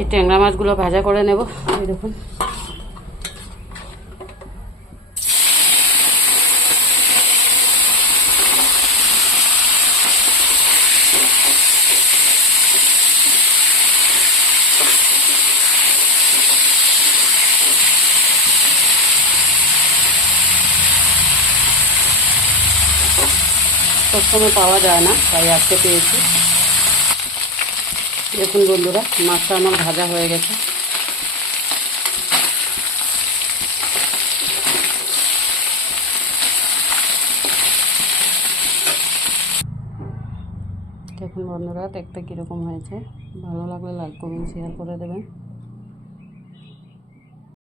এই ট্যাংরা মাছগুলো ভাজা করে নেব। এই দেখুন সবসময় পাওয়া যায় না, তাই আজকে পেয়েছি। দেখুন বন্ধুরা, মাছটা আমার ভাজা হয়ে গেছে। দেখুন বন্ধুরা, দেখতে কীরকম হয়েছে। ভালো লাগলে লাইক কমেন্ট শেয়ার করে দেবেন।